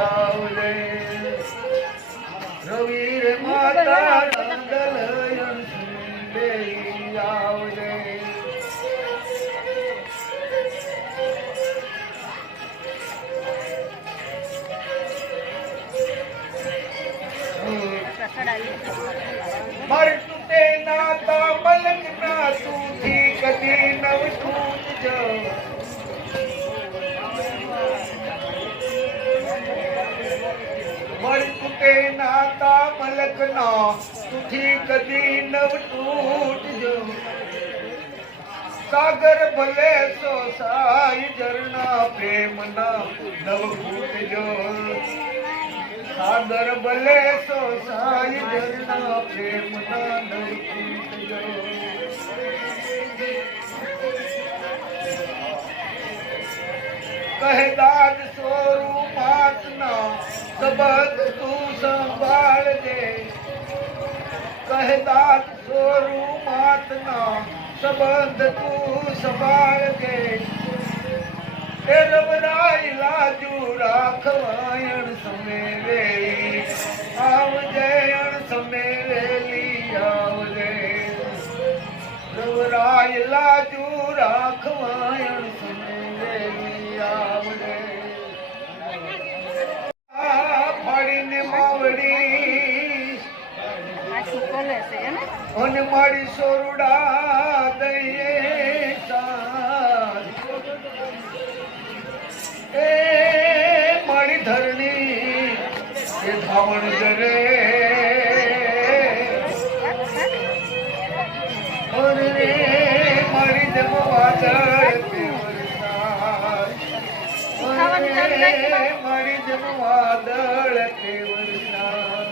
આવજે રવિર માતા રંગલયન સુંદરી આવજે मर टूटे नाता मलक ना तू थी कदी नव छूट जो मर टूटे नाता मलक ना तू थी कदी नव टूट जो सागर भले सो साई झरना प्रेम ना नव फूट जो सागर भले सो साई झरना प्रेम ना नव फूट जो कह दाद सोरू मात ना सबद तू संभाल दे कह दाद सोरू मात ना सबंध तू संभाल दे रवराई लाजू राखवायण समेरे आवजयण समेरेली आवजे रवराई लाजू राखवायण समेरेली आवजे फाड़ीने मावड़ी અને મારી સોરડા દઈએ એ મારી ધરણી એ ધાવણ જરે રે મારી જમ વાદળ કે વરસાદ મારી જમ વાદળ કે વરસાદ